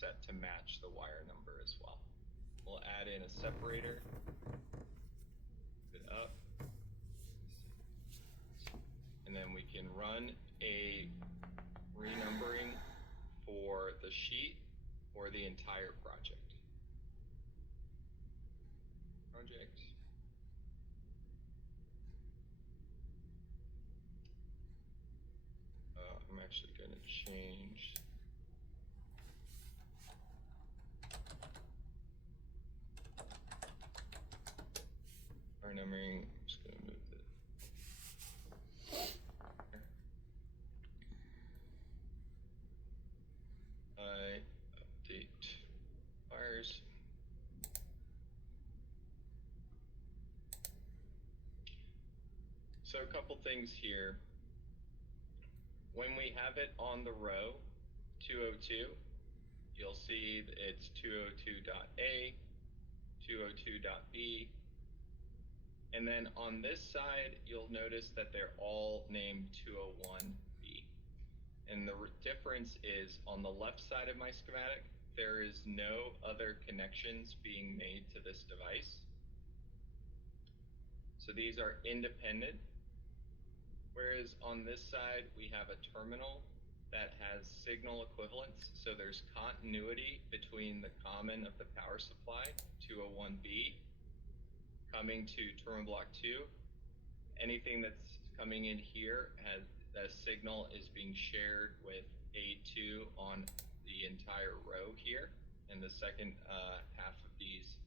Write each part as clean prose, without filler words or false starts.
set to match the wire number as well. We'll add in a separator, it up, and then we can run a renumbering for the sheet or the entire project. I'm actually going to change. Our numbering, I'm just going to move it. I update wires. So a couple things here. When we have it on the row 202, you'll see it's 202.A, 202.B, and then on this side, you'll notice that they're all named 201B. And the difference is on the left side of my schematic, there is no other connections being made to this device. So these are independent. Whereas on this side, we have a terminal that has signal equivalence. So there's continuity between the common of the power supply, 201B, coming to terminal block 2. Anything that's coming in here has the signal is being shared with A2 on the entire row here, and the second half of these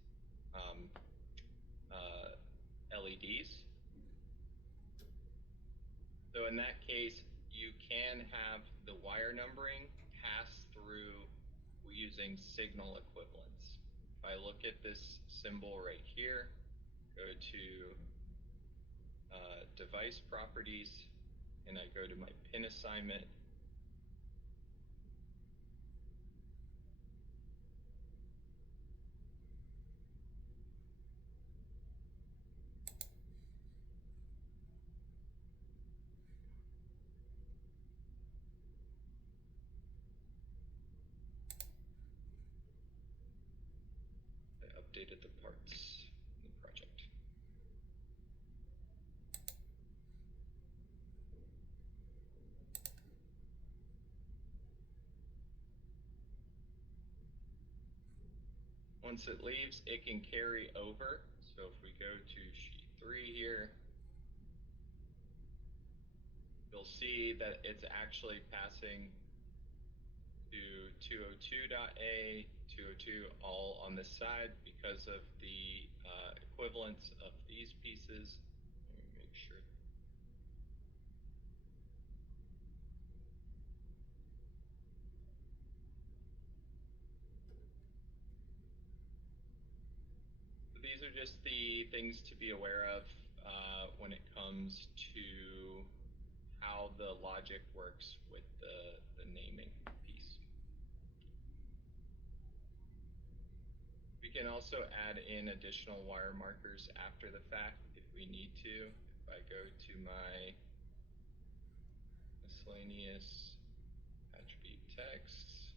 LEDs. So in that case, you can have the wire numbering pass through using signal equivalence. If I look at this symbol right here, go to device properties, and I go to my pin assignment. I updated the parts in the project. Once it leaves, it can carry over. So if we go to sheet 3 here, you'll see that it's actually passing to 202.A, 202 all on this side because of the equivalence of these pieces. Let me make sure. So these are just the things to be aware of when it comes to how the logic works with the naming piece. We can also add in additional wire markers after the fact if we need to. If I go to my miscellaneous attribute texts,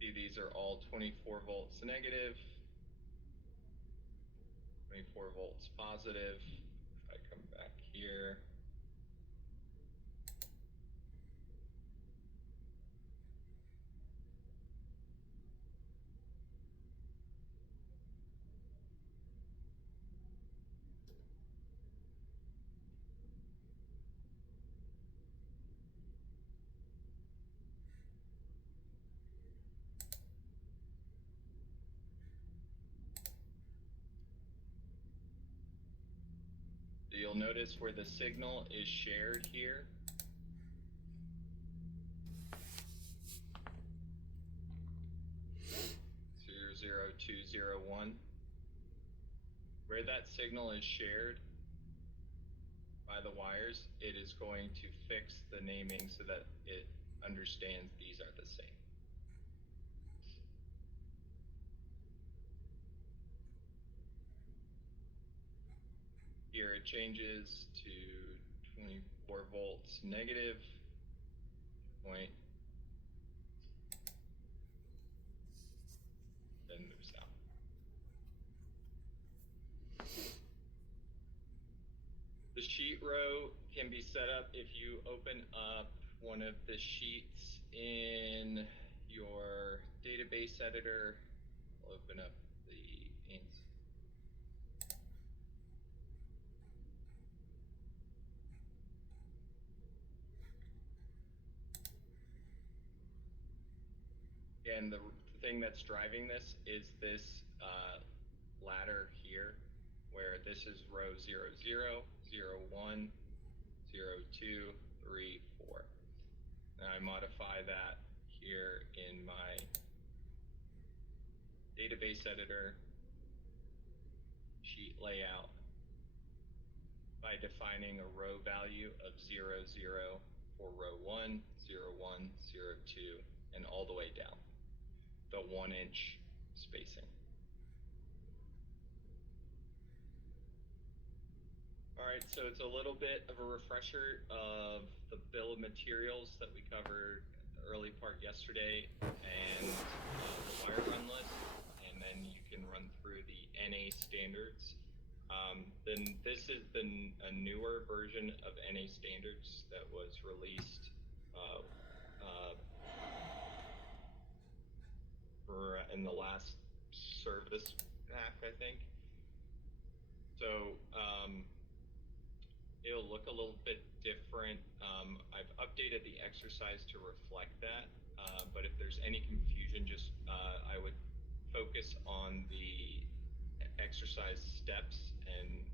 see these are all 24 volts negative, 24 volts positive. If I come back here, you'll notice where the signal is shared here. Zero, 0, 2, 0, 1. Where that signal is shared by the wires, it is going to fix the naming so that it understands these are the same. Here it changes to 24 4 volts negative, point, then moves out. The sheet row can be set up if you open up one of the sheets in your database editor. I'll open up the inks. And the thing that's driving this is this ladder here, where this is row 0, 0, 0, 1, 0, 2, 3, 4. And I modify that here in my database editor sheet layout by defining a row value of 0, 0 for row 1, 0, 1, 0, 2, and all the way down, the 1-inch spacing. All right, so it's a little bit of a refresher of the bill of materials that we covered the early part yesterday, and the wire run list, and then you can run through the NA standards. Then this is a newer version of NA standards that was released in the last service pack, I think. So it'll look a little bit different. I've updated the exercise to reflect that, but if there's any confusion, just I would focus on the exercise steps and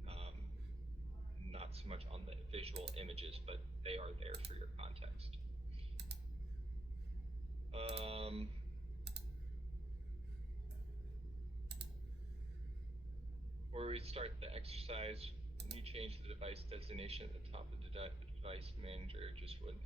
not so much on the visual images, but they are there for your context. Before we start the exercise, when you change the device designation at the top of the device manager, just would